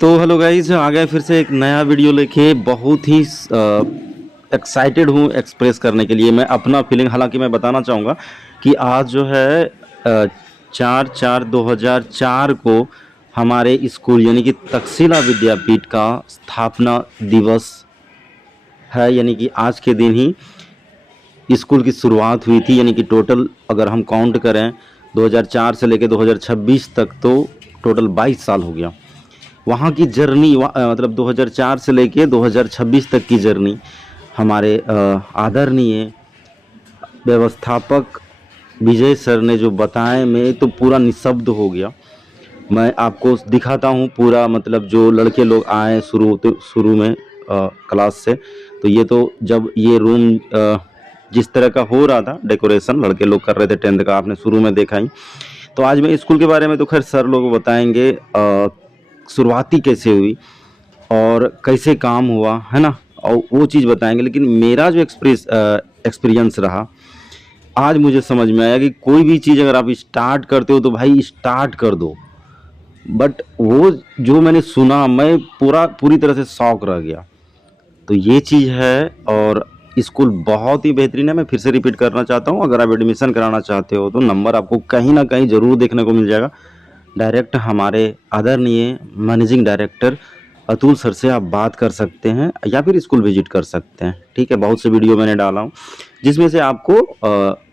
तो hello guys, आ गए फिर से एक नया वीडियो लेके। बहुत ही एक्साइटेड हूँ एक्सप्रेस करने के लिए मैं अपना फीलिंग। हालांकि मैं बताना चाहूँगा कि आज जो है 4/4/2004 को हमारे स्कूल यानी कि तक्षशिला विद्यापीठ का स्थापना दिवस है। यानी कि आज के दिन ही स्कूल की शुरुआत हुई थी। यानी कि टोटल अगर हम काउंट करें 2004 से लेकर 2026 तक तो टोटल 22 साल हो गया। वहाँ की जर्नी मतलब 2004 से लेके 2026 तक की जर्नी हमारे आदरणीय व्यवस्थापक विजय सर ने जो बताए, मैं तो पूरा निशब्द हो गया। मैं आपको दिखाता हूँ पूरा, मतलब जो लड़के लोग आए शुरू में क्लास से। तो ये तो जब ये रूम जिस तरह का हो रहा था डेकोरेशन लड़के लोग कर रहे थे 10th का, आपने शुरू में देखा ही। तो आज मैं स्कूल के बारे में तो खैर सर लोग बताएंगे, शुरुआती कैसे हुई और कैसे काम हुआ है ना, और वो चीज़ बताएंगे। लेकिन मेरा जो एक्सपीरियंस रहा, आज मुझे समझ में आया कि कोई भी चीज़ अगर आप स्टार्ट करते हो तो भाई स्टार्ट कर दो। बट वो जो मैंने सुना, मैं पूरी तरह से शॉक रह गया। तो ये चीज़ है। और स्कूल बहुत ही बेहतरीन है। मैं फिर से रिपीट करना चाहता हूँ, अगर आप एडमिशन कराना चाहते हो तो नंबर आपको कहीं ना कहीं ज़रूर देखने को मिल जाएगा। डायरेक्ट हमारे आदरणीय मैनेजिंग डायरेक्टर अतुल सर से आप बात कर सकते हैं या फिर स्कूल विजिट कर सकते हैं। ठीक है, बहुत से वीडियो मैंने डाला हूँ जिसमें से आपको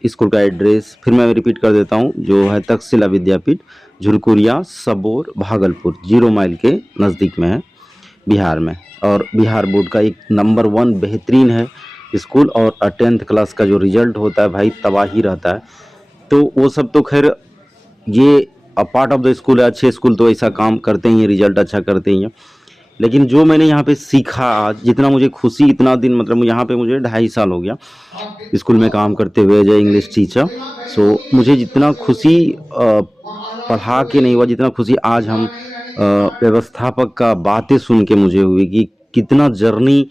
स्कूल का एड्रेस फिर मैं रिपीट कर देता हूँ, जो है तक्षशिला विद्यापीठ, झुरकुरिया, सबोर, भागलपुर, 0 माइल के नज़दीक में है, बिहार में। और बिहार बोर्ड का एक नंबर 1 बेहतरीन है स्कूल। और 10th क्लास का जो रिजल्ट होता है भाई तबाही रहता है। तो वो सब तो खैर ये पार्ट ऑफ द स्कूल है। अच्छे स्कूल तो ऐसा काम करते ही हैं, रिजल्ट अच्छा करते ही हैं। लेकिन जो मैंने यहाँ पे सीखा आज, जितना मुझे खुशी, इतना दिन मतलब यहाँ पे मुझे 2.5 साल हो गया स्कूल में काम करते हुए एज ए इंग्लिश टीचर। सो मुझे जितना खुशी पढ़ा के नहीं हुआ, जितना खुशी आज हम व्यवस्थापक का बातें सुन के मुझे हुई कि कितना जर्नी,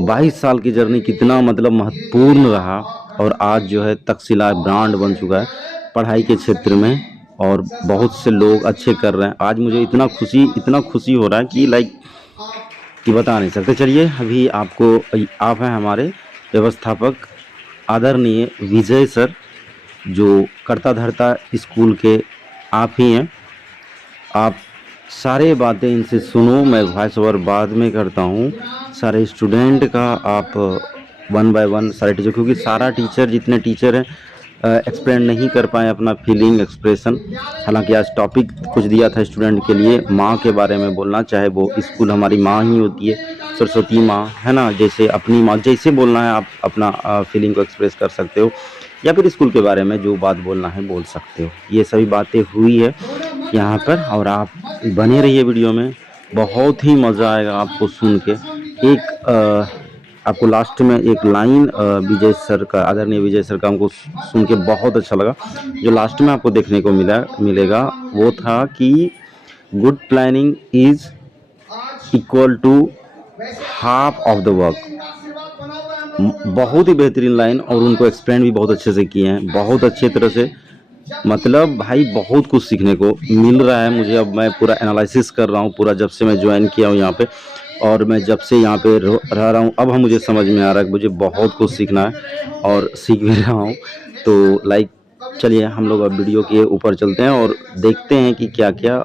22 साल की जर्नी कितना मतलब महत्वपूर्ण रहा। और आज जो है तक्षशिला ब्रांड बन चुका है पढ़ाई के क्षेत्र में, और बहुत से लोग अच्छे कर रहे हैं। आज मुझे इतना खुशी हो रहा है कि लाइक कि बता नहीं सकते। चलिए अभी आप हैं हमारे व्यवस्थापक आदरणीय विजय सर, जो करता धरता स्कूल के आप ही हैं। आप सारे बातें इनसे सुनो, मैं वॉइस ओवर बाद में करता हूँ। सारे स्टूडेंट का आप 1 बाय 1 सारे टीचर, क्योंकि सारा टीचर जितने टीचर हैं एक्सप्लेन नहीं कर पाए अपना फीलिंग एक्सप्रेशन। हालांकि आज टॉपिक कुछ दिया था स्टूडेंट के लिए, माँ के बारे में बोलना, चाहे वो स्कूल हमारी माँ ही होती है, सरस्वती माँ है ना। जैसे अपनी माँ जैसे बोलना है आप अपना फीलिंग को एक्सप्रेस कर सकते हो, या फिर स्कूल के बारे में जो बात बोलना है बोल सकते हो। ये सभी बातें हुई है यहाँ पर। और आप बने रहिए वीडियो में, बहुत ही मज़ा आएगा आपको सुन के। आपको लास्ट में एक लाइन विजय सर का, आदरणीय विजय सर का हमको सुन के बहुत अच्छा लगा। जो लास्ट में आपको देखने को मिलेगा वो था कि good planning is equal to half of the work. बहुत ही बेहतरीन लाइन, और उनको एक्सप्लेन भी बहुत अच्छे से किए हैं, बहुत अच्छे तरह से। मतलब भाई बहुत कुछ सीखने को मिल रहा है मुझे। अब मैं पूरा एनालिसिस कर रहा हूँ, पूरा जब से मैं ज्वाइन किया हूँ यहाँ पे, और मैं जब से यहाँ पे रह रहा हूँ, अब हम मुझे समझ में आ रहा है कि मुझे बहुत कुछ सीखना है और सीख भी रहा हूँ। तो लाइक चलिए हम लोग अब वीडियो के ऊपर चलते हैं और देखते हैं कि क्या क्या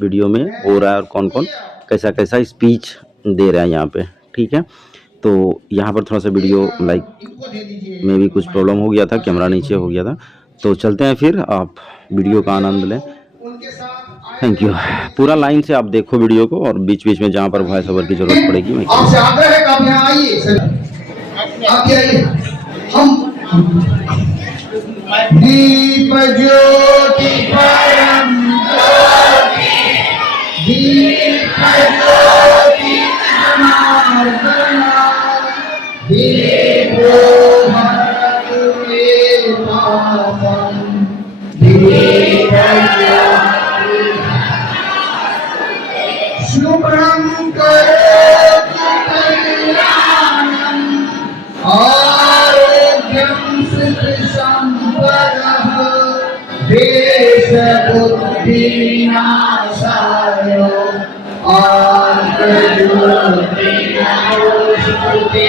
वीडियो में हो रहा है और कौन कौन कैसा कैसा स्पीच दे रहा है यहाँ पे। ठीक है, तो यहाँ पर थोड़ा सा वीडियो लाइक में भी कुछ प्रॉब्लम हो गया था, कैमरा नीचे हो गया था। तो चलते हैं, फिर आप वीडियो का आनंद लें। Thank you. पूरा लाइन से आप देखो वीडियो को, और बीच बीच में जहाँ पर वॉइस ओवर की जरूरत पड़ेगी मैं आपसे आग्रह है कि आप यहाँ आइए, आप आइए। हम दीप ज्योति परम ज्योति, दीप ज्योति जनार्दन, दीपो भरत के पावन, दीप शुभ्रं करोतु कल्याणं, आरोग्यं सिद्धिसम्पदः, देशबुद्धिविनाशाय आत्मज्योति नमोस्तुते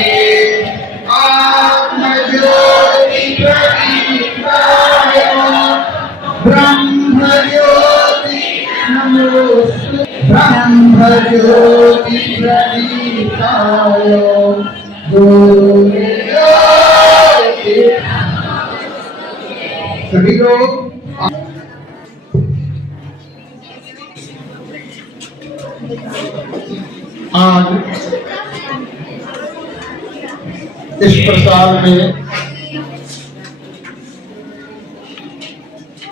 आत्मज्योति प्रदीपाय ब्रह्मज्योति नमोस्तुते ब्रह्मज्योति प्रदीपाय ज्योति। सभी लोग आज इस प्रसाद में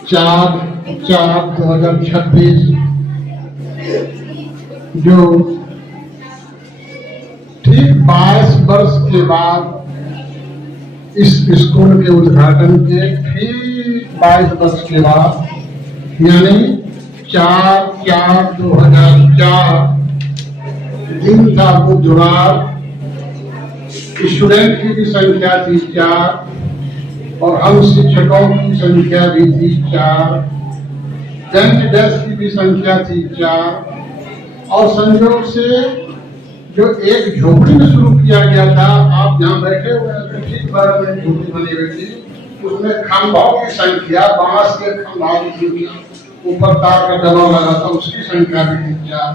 4/4/2026 जो ठीक 22 वर्ष के बाद इस स्कूल के उद्घाटन के ठीक 22 वर्ष के बाद यानी 4/4/2004 दिन था बुधवार। स्टूडेंट की भी संख्या थी 4 और हम शिक्षकों की संख्या भी थी 4, बेंच डेस्क की भी संख्या थी 4 और संयोग से जो एक झोपड़ी में शुरू किया गया था, आप जहाँ बैठे हुए हैं ठीक बगल में झोपड़ी बनी हुई थी, उसमें खंभों की संख्या, बांस के खंभों की संख्या, ऊपर तार का दबाव लगा था उसकी संख्या भी थी 4।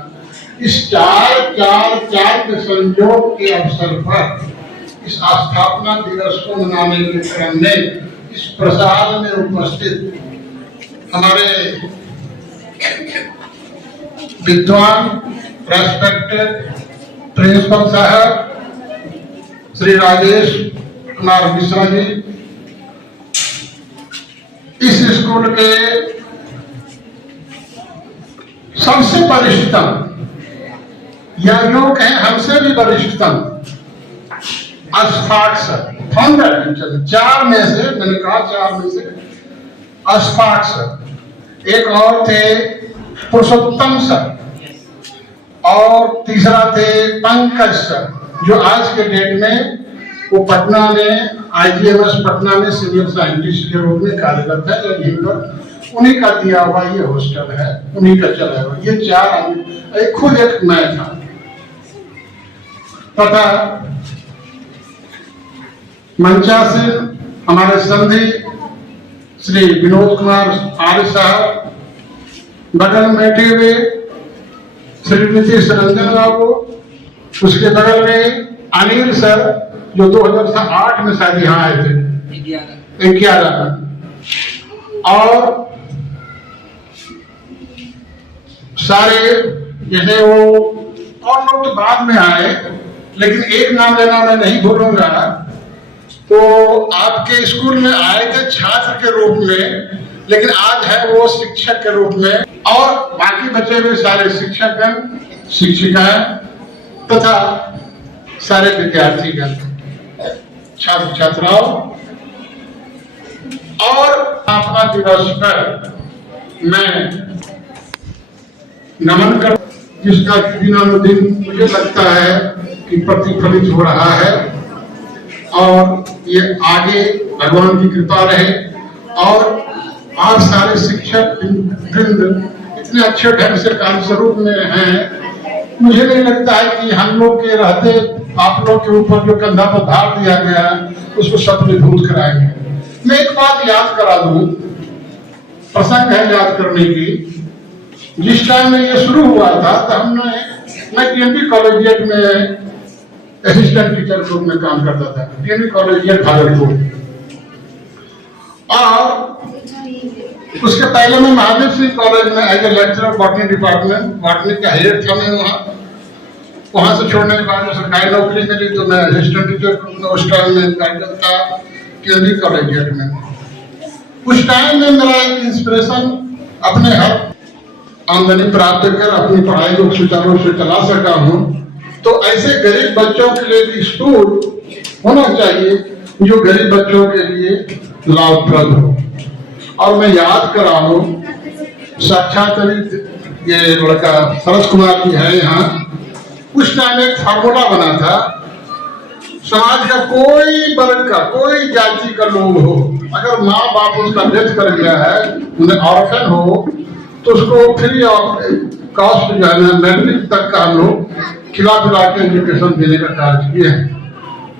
इस 4/4/4 के संयोग के अवसर पर इस स्थापना दिवस को मनाने के क्रम में इस प्रसाद में उपस्थित हमारे विद्वान रेस्पेक्टेड प्रिंसिपल साहब श्री राजेश कुमार मिश्रा जी, इस स्कूल के सबसे वरिष्ठतम या योग है हमसे भी वरिष्ठतम अशफाक सर, फाउंडर टीचर 4 में से, मैंने कहा 4 में से अशफाक सर, एक और थे पुरुषोत्तम सर और तीसरा थे पंकज सर, जो आज के डेट में वो पटना में IGMS पटना में सीनियर साइंटिस्ट के रूप में कार्यरत है। यहीं पर उन्हीं का दिया हुआ ये हॉस्टल है, उन्हीं का चला हुआ ये 4 आदमी, खुद एक मैं था तथा मंचासीन हमारे संधि श्री विनोद कुमार आर्य साहब, बगल में बैठे हुए श्री नीतीश रंजन बाबू, उसके बगल में अनिल सर जो 2008 में शायद यहाँ आए थे 11 में, और सारे जैसे वो और लोग तो बाद में आए, लेकिन एक नाम लेना मैं नहीं भूलूंगा, तो आपके स्कूल में आए थे छात्र के रूप में, लेकिन आज है वो शिक्षक के रूप में, और बाकी बचे हुए सारे शिक्षकगण, शिक्षिकाएं तथा सारे विद्यार्थीगण, छात्र छात्राओं, और स्थापना दिवस पर मैं नमन कर जिसका दिनानुदिन मुझे लगता है कि प्रतिफलित हो रहा है, और ये आगे भगवान की कृपा रहे, और आप सारे शिक्षक वृंद इतने अच्छे ढंग से कार्य स्वरूप में हैं, मुझे नहीं लगता है कि हम लोग के रहते आप लोग के ऊपर जो कंधा पर भार दिया गया है उसको सफलीभूत कराएंगे। मैं एक बात याद करा दूं, प्रसंग है याद करने की। जिस टाइम में ये शुरू हुआ था तो मैं TMB कॉलेजिएट में असिस्टेंट टीचर के रूप में काम करता था, TMB कॉलेजिएट भागलपुर, और उसके पहले मैं महादेव सिंह कॉलेज में as a lecturer botany department, botany का हेड था मैं वहां से छोड़ने के बाद सरकारी नौकरी मिली तो मैं असिस्टेंट टीचर उस टाइम में कार्यरत था TMB कॉलेजिएट में। उस टाइम में मेरा एक इंस्पिरेशन अपने हर आमदनी प्राप्त कर अपनी पढ़ाई को सुचारू रूप से चला सका हूँ, तो ऐसे गरीब बच्चों के लिए भी स्कूल होना चाहिए जो गरीब बच्चों के लिए लाभप्रद हो। और मैं याद कर रहा हूँ, साक्षात ये लड़का सरस कुमार जी है यहाँ, उस टाइम एक फार्मूला बना था, समाज का कोई वर्ग का, कोई जाति का लोग हो, अगर माँ बाप उसका डेथ कर गया है, उन्हें ऑर्फन हो, तो उसको फ्री ऑफ कॉस्ट जो है ना मैट्रिक तक का हम लोग खिला पिला के एजुकेशन देने का कार्य किए हैं।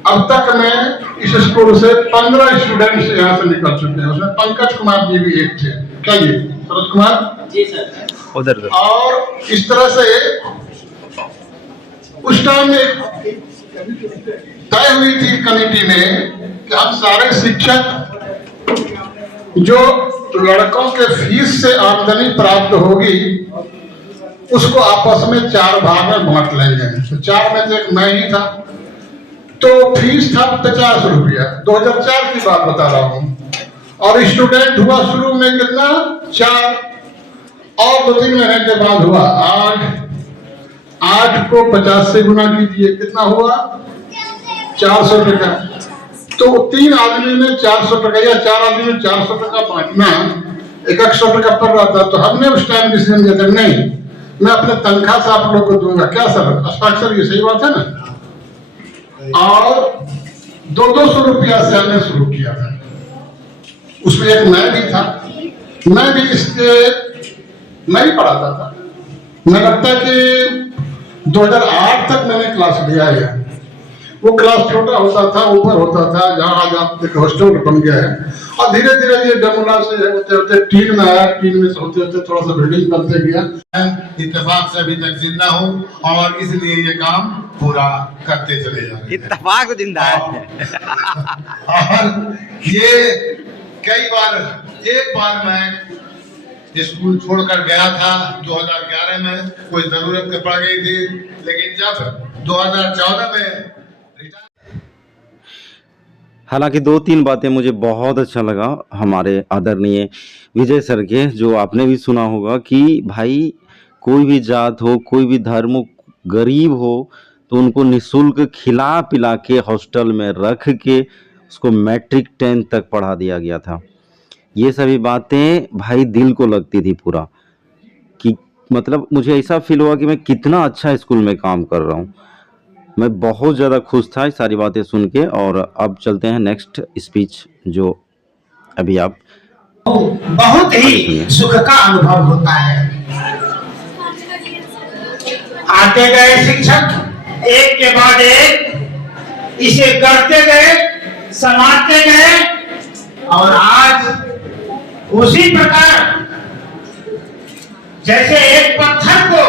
अब तक मैं इस स्कूल से 15 स्टूडेंट्स यहाँ से निकल चुके हैं, उसमें पंकज कुमार जी भी एक थे। क्या ये शरद कुमार जी सर उधर और इस तरह से उस टाइम में तय हुई थी कमेटी में कि हम सारे शिक्षक जो लड़कों के फीस से आमदनी प्राप्त होगी उसको आपस में 4 भाग में बांट लेंगे। तो 4 में से एक मैं ही था, तो फीस था 50 रुपया। 2004 की बात बता रहा हूँ। और स्टूडेंट हुआ शुरू में कितना 4 और 2-3 महीने के बाद हुआ 8 को 50 से गुना कीजिए, कितना हुआ 400 टका। तो 3 आदमी में 400 टका या 4 आदमी में 400 टका बांटना 100 टका पड़ रहा था। तो हमने उस टाइम डिसीजन दिया था नहीं, मैं अपने तनख्वाह से आप लोग को दूंगा। क्या सर हस्ताक्षर, ये सही बात है ना। और 200 रुपया से हमने शुरू किया था। उसमें एक मैं भी था, मैं भी इसके मैं ही पढ़ाता था। मैं लगता है कि 2008 तक मैंने क्लास लिया है। वो क्लास छोटा होता था, ऊपर होता था, जहाँ आज आप एक हॉस्टल बन गया है। और धीरे धीरे ये डमोला से होते होते टीन में आया, टीन में से होते होते थोड़ा सा बिल्डिंग बनते गया। इत्तेफाक से अभी तक जिंदा हूँ और इसलिए ये काम पूरा करते चले जा रहे हैं। इत्तेफाक जिंदा है। और ये कई बार, एक बार मैं स्कूल छोड़कर गया था 2011 में, कोई जरूरत पड़ गई थी, लेकिन जब 2014 में हालांकि 2-3 बातें मुझे बहुत अच्छा लगा हमारे आदरणीय विजय सर के, जो आपने भी सुना होगा कि भाई कोई भी जात हो, कोई भी धर्म हो, गरीब हो तो उनको निःशुल्क खिला पिला के हॉस्टल में रख के उसको मैट्रिक 10 तक पढ़ा दिया गया था। ये सभी बातें भाई दिल को लगती थी पूरा, कि मतलब मुझे ऐसा फील हुआ कि मैं कितना अच्छा स्कूल में काम कर रहा हूँ। मैं बहुत ज़्यादा खुश था सारी बातें सुन के। और अब चलते हैं नेक्स्ट स्पीच, जो अभी आप बहुत ही सुख का अनुभव होता है। आते गए शिक्षक एक के बाद एक इसे करते गए, समाजते गए, और आज उसी प्रकार जैसे एक पत्थर को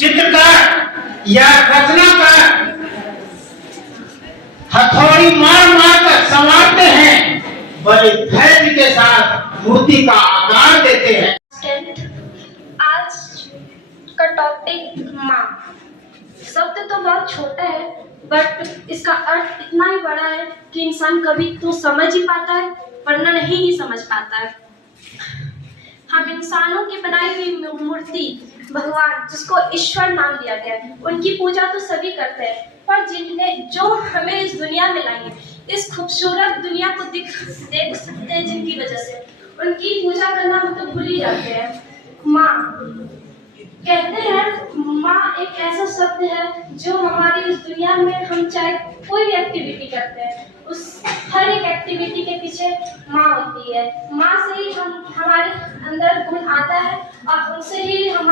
चित्रकार या रचनाकार हथौड़ी मार मार कर संवारते हैं, बड़े धैर्य के साथ मूर्ति का आकार देते हैं। आज का टॉपिक माँ। शब्द तो बहुत छोटा है, बट इसका अर्थ इतना ही बड़ा है कि इंसान कभी तो समझ ही पाता है, वरना नहीं ही समझ पाता है। हम इंसानों की बनाई हुई मूर्ति भगवान, जिसको ईश्वर नाम दिया गया है, उनकी पूजा तो सभी करते हैं, पर जो हमें इस दुनिया में लाई है, इस खूबसूरत दुनिया को देख सकते हैं, जिनकी वजह से उनकी पूजा करना हम तो भूल ही जाते हैं। माँ कहते हैं, माँ एक ऐसा शब्द है जो हमारी इस दुनिया में हम चाहे कोई भी एक्टिविटी करते हैं, उस हर एक एक्टिविटी के पीछे माँ होती है। माँ से ही हमारे अंदर गुण आता है, और उनसे ही हम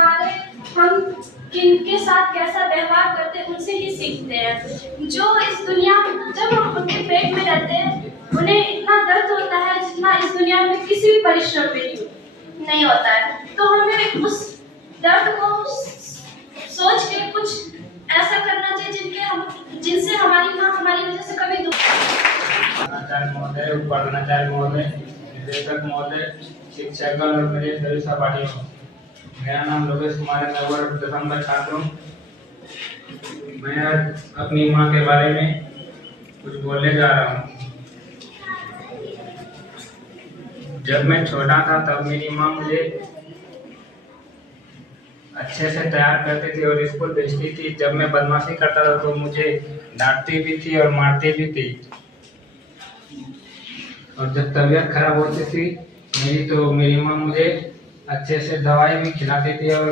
किनके साथ कैसा व्यवहार करते हैं उनसे ही सीखते हैं। जो इस दुनिया, जब हम उनके पेट में रहते हैं, उन्हें इतना दर्द होता है जितना इस दुनिया में किसी भी परिश्रम में नहीं होता है। तो हमें उस दर्द को सोच के कुछ ऐसा करना चाहिए जिनसे हमारी माँ हमारी वजह से कभी आचार्य महोदय, उपाध्याय महोदय, निदेशक महोदय, शिक्षकगण और मेरे सभी सहपाठियों, मेरा नाम लोकेश कुमार है, मैं वर्ग 10वीं का छात्र हूँ। मैं आज अपनी माँ के बारे में कुछ बोलने जा रहा हूँ। जब मैं छोटा था तब मेरी माँ मुझे अच्छे से तैयार करती थी और स्कूल भेजती थी। जब मैं बदमाशी करता था तो मुझे डांटती भी थी और मारती भी थी। और जब तबीयत खराब होती थी मेरी माँ मुझे अच्छे से दवाई भी खिलाती थी और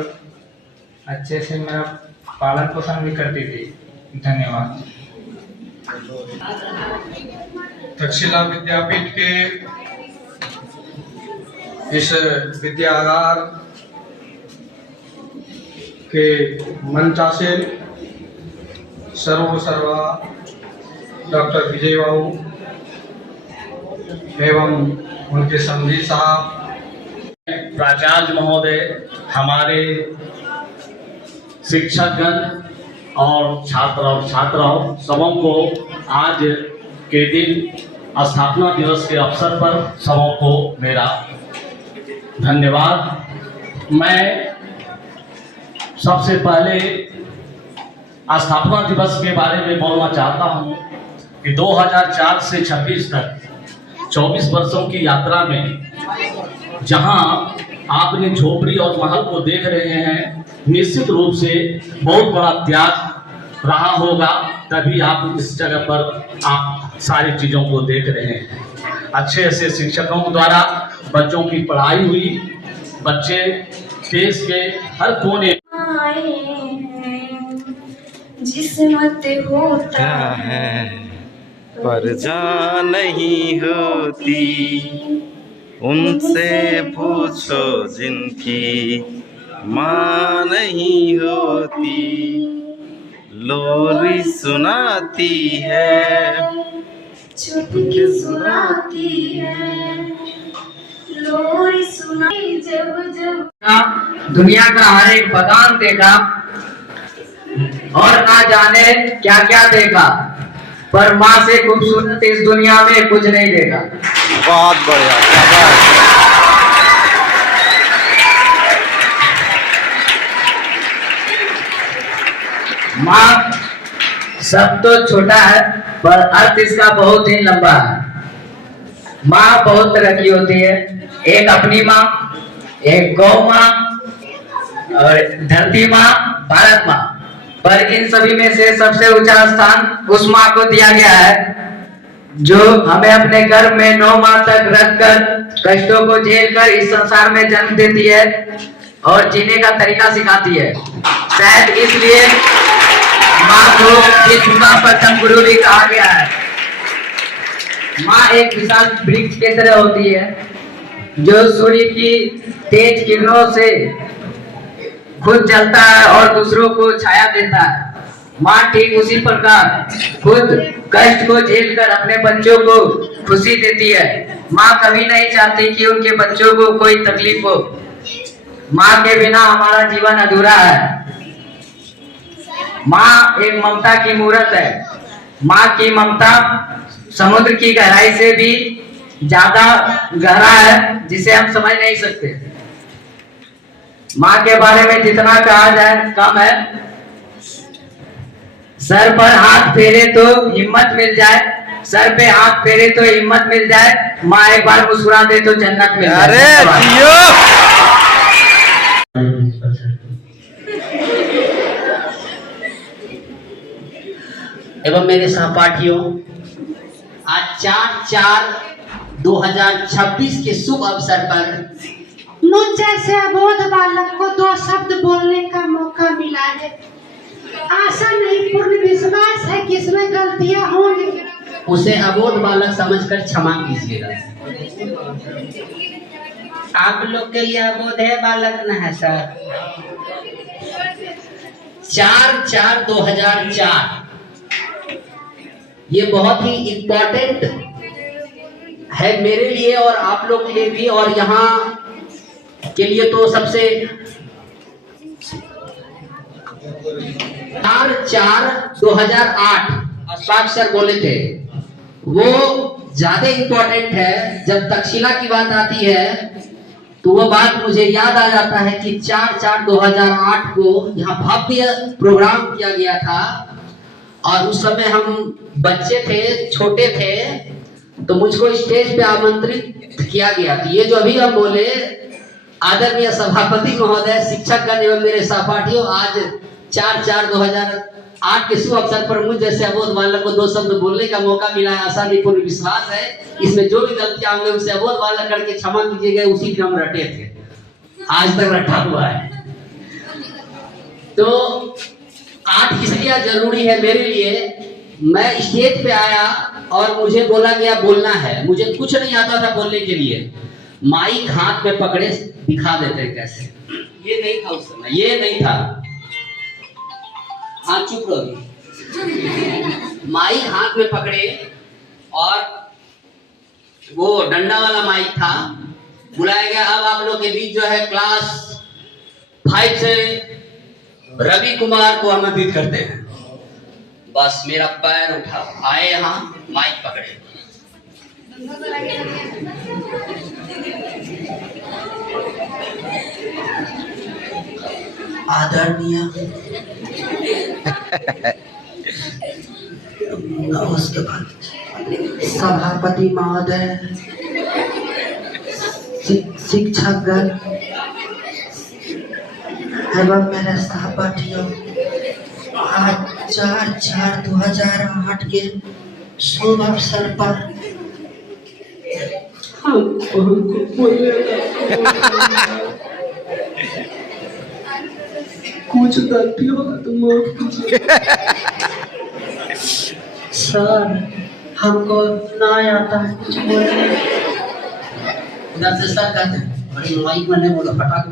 अच्छे से मेरा पालन पोषण भी करती थी। धन्यवाद। तक्षशिला विद्यापीठ के इस विद्यागार के मंचासे सर्वा डॉक्टर विजय बाबू एवं उनके समधी साहब, प्राचार्य महोदय, हमारे शिक्षकगण और छात्राओं सबों को आज के दिन स्थापना दिवस के अवसर पर सबों को मेरा धन्यवाद। मैं सबसे पहले स्थापना दिवस के बारे में बोलना चाहता हूं कि 2004 से 26 तक 24 वर्षों की यात्रा में जहां आपने झोपड़ी और महल को देख रहे हैं, निश्चित रूप से बहुत बड़ा त्याग रहा होगा, तभी आप इस जगह पर आप सारी चीज़ों को देख रहे हैं। अच्छे अच्छे शिक्षकों द्वारा बच्चों की पढ़ाई हुई, बच्चे देश के हर कोने जिस्मत होता है पर जान नहीं होती, उनसे पूछो जिनकी माँ नहीं होती, लोरी सुनाती है, चुटकी सुनाती है, लोरी सुनाई जब जब। दुनिया का हर एक बगान देखा और ना जाने क्या क्या देखा, पर माँ से खूबसूरत इस दुनिया में कुछ नहीं देखा। बहुत बढ़िया, शाबाश। माँ सब तो छोटा है पर अर्थ इसका बहुत ही लंबा है। माँ बहुत तरह की होती है, एक अपनी माँ, एक गौ माँ और धरती माँ, भारत माँ। पर इन सभी में से सबसे ऊंचा स्थान उस माँ को दिया गया है जो हमें अपने गर्भ में 9 माह तक रखकर कष्टों को झेलकर इस संसार में जन्म देती है और जीने का तरीका सिखाती है। शायद इसलिए माँ को इस माँ प्रथम गुरु भी कहा गया है। माँ एक विशाल वृक्ष की तरह होती है जो सूर्य की तेज किरणों से खुद जलता है और दूसरों को छाया देता है। माँ ठीक उसी प्रकार खुद कष्ट को झेलकर अपने बच्चों को खुशी देती है। माँ कभी नहीं चाहती कि उनके बच्चों को कोई तकलीफ हो। माँ के बिना हमारा जीवन अधूरा है। माँ एक ममता की मूर्त है। माँ की ममता समुद्र की गहराई से भी ज्यादा गहरा है जिसे हम समझ नहीं सकते। माँ के बारे में जितना कहा जाए कम है। सर पर हाथ फेरे तो हिम्मत मिल जाए, सर पे हाथ फेरे तो हिम्मत मिल जाए, माँ एक बार मुस्कुरा दे तो जन्नत मिल जाए। अरे जियो। एवं मेरे सहपाठियों, आज 4/4/2026 के शुभ अवसर पर मुझ जैसे अबोध बालक को 2 शब्द बोलने का मौका मिला है। आशा नहीं, पूर्ण विश्वास है कि इसमें गलतियां होंगी। उसे अबोध बालक समझकर क्षमा कीजिएगा। आप लोग के लिए अबोध है, बालक न है सर। 4/4/2004 ये बहुत ही इम्पोर्टेंट है मेरे लिए और आप लोग के लिए भी, और यहाँ के लिए तो सबसे 4/4/2008 अशफाक सर बोले थे, वो ज्यादा इम्पोर्टेंट है। जब तक्षशिला की बात आती है तो वो बात मुझे याद आ जाता है कि 4/4/2008 को यहाँ भव्य प्रोग्राम किया गया था और उस समय हम बच्चे थे, छोटे थे, तो मुझको स्टेज पे आमंत्रित किया गया। तो ये जो अभी हम बोले, आदरणीय सभापति महोदय, शिक्षकगण एवं मेरे सहपाठियों, आज 4/4/2008 के शुभ अवसर पर मुझ जैसे अबोध बालक को 2 शब्द बोलने का मौका मिला है। आशा नहीं, पूर्ण विश्वास है इसमें जो भी गलतियां होंगे उसे अबोध बालक करके क्षमा कीजिएगा। उसी पे हम रटे थे, आज तक रटा हुआ है। तो आज इसलिए जरूरी है मेरे लिए। मैं स्टेज पे आया और मुझे बोला गया बोलना है। मुझे कुछ नहीं आता था बोलने के लिए। माइक हाथ में पकड़े दिखा देते कैसे, ये नहीं था उस समय, ये नहीं था। हाँ चुप रहोगी। माइक हाथ में पकड़े और वो डंडा वाला माइक था, बुलाया गया। अब आप लोग के बीच जो है क्लास 5 से रवि कुमार को आमंत्रित करते हैं। बस मेरा पैर उठा, आए यहाँ, माइक पकड़े। आदरणीय उसके बाद सभापति महोदय, शिक्षकगण एवं मेरे सहपाठियों, आज 4/4/2008 के शुभ अवसर पर कुछ गलती होगा तो माफ कीजिए सर, हमको ना आता है कुछ बोलने। उधर से सर कहते हैं, बड़ी माइक में नहीं बोलो, फटाक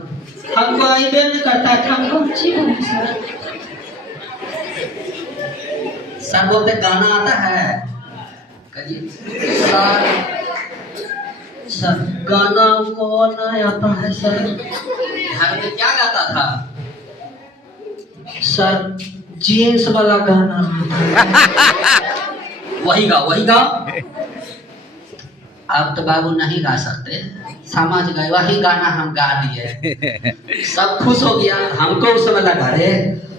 हमको आईबे नहीं करता है, हमको अच्छी बोली सर। सर बोलते गाना आता है, कहिए सर गाना को ना आता है सर। घर में क्या गाता था सर? जीन्स वाला गाना। वही गा। अब तो बाबू नहीं गा सकते, समझ गए, वही गाना हम गा दिए। सब खुश हो गया। हमको उस समय लगा अरे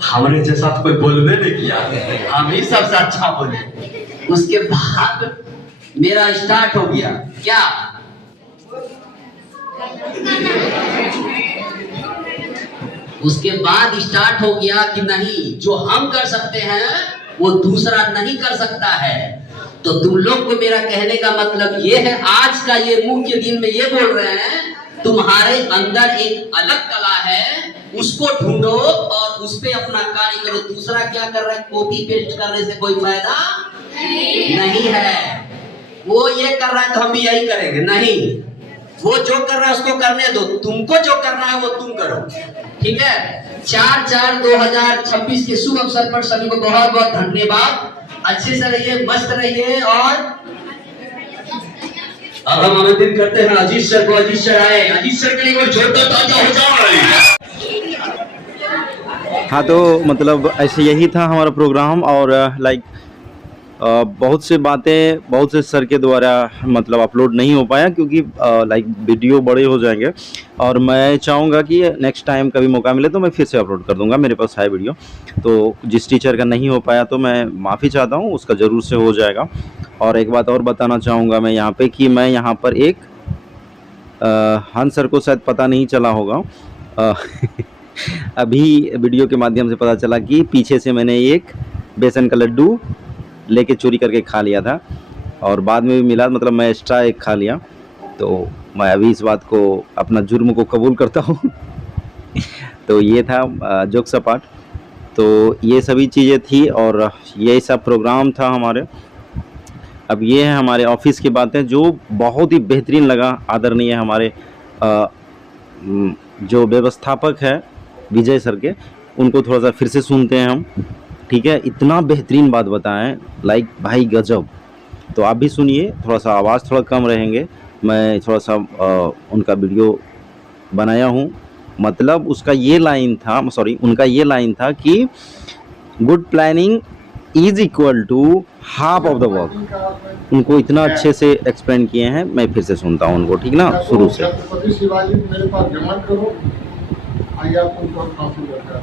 हमारे जैसा तो कोई बोलने नहीं किया, हम ही सबसे अच्छा बोले। उसके बाद मेरा स्टार्ट हो गया। क्या उसके बाद स्टार्ट हो गया कि नहीं, जो हम कर सकते हैं वो दूसरा नहीं कर सकता है। तो तुम लोग को मेरा कहने का मतलब ये है, आज का ये मुख्य दिन में ये बोल रहे हैं, तुम्हारे अंदर एक अलग कला है, उसको ढूंढो और उस पे अपना कार्य करो। दूसरा क्या कर रहा है, कॉपी पेस्ट करने से कोई फायदा नहीं है। वो ये कर रहा है तो हम भी यही करेंगे, नहीं। वो जो कर रहा है उसको करने दो, तुमको जो करना है वो तुम करो, ठीक है। 4/4/2026 के शुभ अवसर पर सभी को बहुत बहुत धन्यवाद। अच्छे से रहिए, मस्त रहिए। और अब हम आमंत्रित करते हैं अजीत सर को। अजीत सर आए, अजीत सर के लिए कोई जोरदार तालियां हो जाए। हाँ, तो मतलब ऐसे यही था हमारा प्रोग्राम। और लाइक बहुत से बातें बहुत से सर के द्वारा मतलब अपलोड नहीं हो पाया, क्योंकि लाइक वीडियो बड़े हो जाएंगे। और मैं चाहूँगा कि नेक्स्ट टाइम कभी मौका मिले तो मैं फिर से अपलोड कर दूँगा, मेरे पास है वीडियो। तो जिस टीचर का नहीं हो पाया तो मैं माफ़ी चाहता हूँ, उसका ज़रूर से हो जाएगा। और एक बात और बताना चाहूँगा मैं यहाँ पे कि मैं यहाँ पर एक हंस सर को शायद पता नहीं चला होगा, अभी वीडियो के माध्यम से पता चला कि पीछे से मैंने एक बेसन का लड्डू लेके चोरी करके खा लिया था, और बाद में भी मिला, मतलब मैं एक्स्ट्रा एक खा लिया। तो मैं अभी इस बात को, अपना जुर्म को कबूल करता हूँ। तो ये था जोक सपाट। तो ये सभी चीज़ें थी और ये सब प्रोग्राम था हमारे। अब ये है हमारे ऑफिस की बातें, जो बहुत ही बेहतरीन लगा। आदरणीय हमारे जो व्यवस्थापक है विजय सर के, उनको थोड़ा सा फिर से सुनते हैं हम, ठीक है। इतना बेहतरीन बात बताएं, लाइक भाई गजब। तो आप भी सुनिए, थोड़ा सा आवाज़ थोड़ा कम रहेंगे, मैं थोड़ा सा उनका वीडियो बनाया हूँ। मतलब उसका ये लाइन था, उनका ये लाइन था कि good planning is equal to half of the work. उनको इतना अच्छे से एक्सप्लेन किए हैं। मैं फिर से सुनता हूँ उनको, ठीक ना, शुरू से। छत्रपति शिवाजी मेरे पास जमा करो, आइए आपको बहुत काफी दरकार है।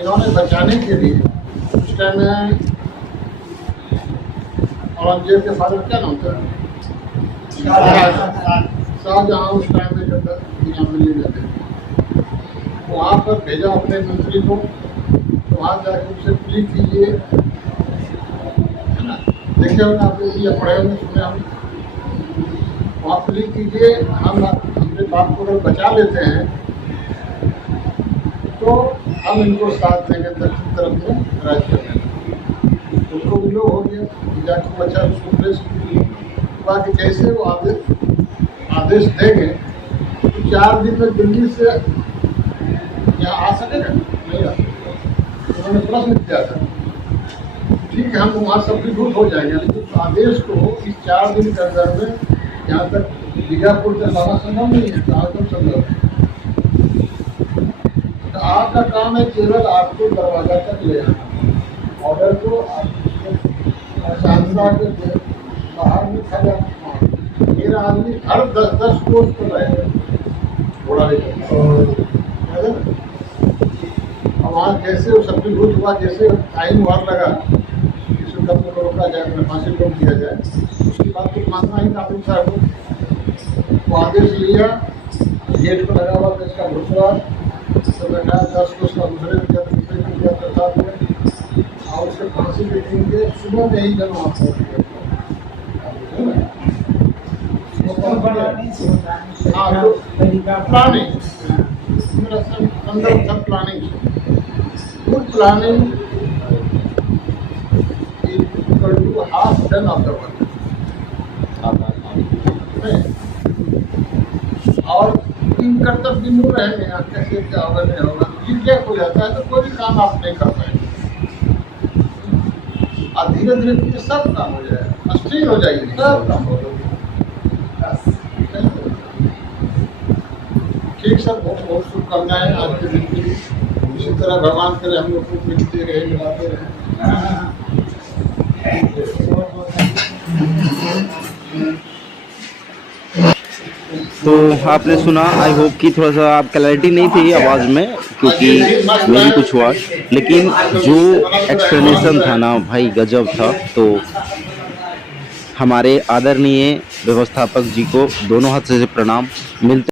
इन्होंने बचाने के लिए उस टाइम में औरंगजेब के फादर क्या नाम था, शाहजहां, उस टाइम में जब दुनिया में लीडर थे, वहाँ पर भेजा अपने मंत्री को। तो वहाँ जाकर उससे प्लीज कीजिए, है ना, देखे होगा आपने ये पढ़े होंगे, सुने हम, वहाँ प्लीज कीजिए, हम अपने बाप को अगर बचा लेते हैं तो हम इनको साथ देंगे दक्षिण तरफ में राज्य करने। उनको विलोप हो गया, जाकर बचा उसको प्रेस बाकी जैसे वो आदेश देंगे 4 दिन में दिल्ली से यहाँ आ सकेगा नहीं आ सकेगा। उन्होंने प्रश्न किया था, ठीक है हम वहाँ सब्सिट्यूट हो जाएंगे, लेकिन आदेश को इस 4 दिन के अंदर में यहाँ तक बीजापुर से लाना संभव नहीं है, कहाँ तक संभव है। तो आपका काम है केवल आपको दरवाजा तक ले आना, ऑर्डर को सांसदा के बाहर में खा जाना। मेरा आदमी हर 10 कोस पर रहेगा घोड़ा लेकर। अब वहाँ जैसे वो सब्सिट्यूट हुआ, जैसे टाइम वहाँ लगा इसको कब तक रोका जाए, अपने फांसी रोक दिया जाए, उसकी बात तो मानना ही काफी साहब को आदेश लिया, गेट पर लगा हुआ इसका घुसरा तो बैठा 10 को उसका दूसरे दिया तो दूसरे को दिया प्रसाद में, और उसके फांसी बैठेंगे सुबह में ही जब वहाँ पहुँच गए। हाँ तो प्लानिंग मेरा संदर्भ था, planning good planning equal to half done of the work. और इन कर्तव्य बिंदु रहेंगे यहाँ कैसे क्या होगा नहीं होगा, फीडबैक हो जाता है तो कोई भी काम आप नहीं कर पाएंगे, और धीरे धीरे सब काम हो जाएगा, स्थिर हो जाएगी, सब काम हो जाएगा। ठीक सर, बहुत बहुत शुभकामनाएं आज के दिन की। इसी तरह भगवान करे हम लोग को मिलते रहे, मिलाते रहे। तो आपने सुना, आई होप कि थोड़ा सा आप क्लैरिटी नहीं थी आवाज़ में क्योंकि मेरी कुछ हुआ, लेकिन जो एक्सप्लेनेशन था ना भाई गजब था। तो हमारे आदरणीय व्यवस्थापक जी को दोनों हाथ से प्रणाम। मिलते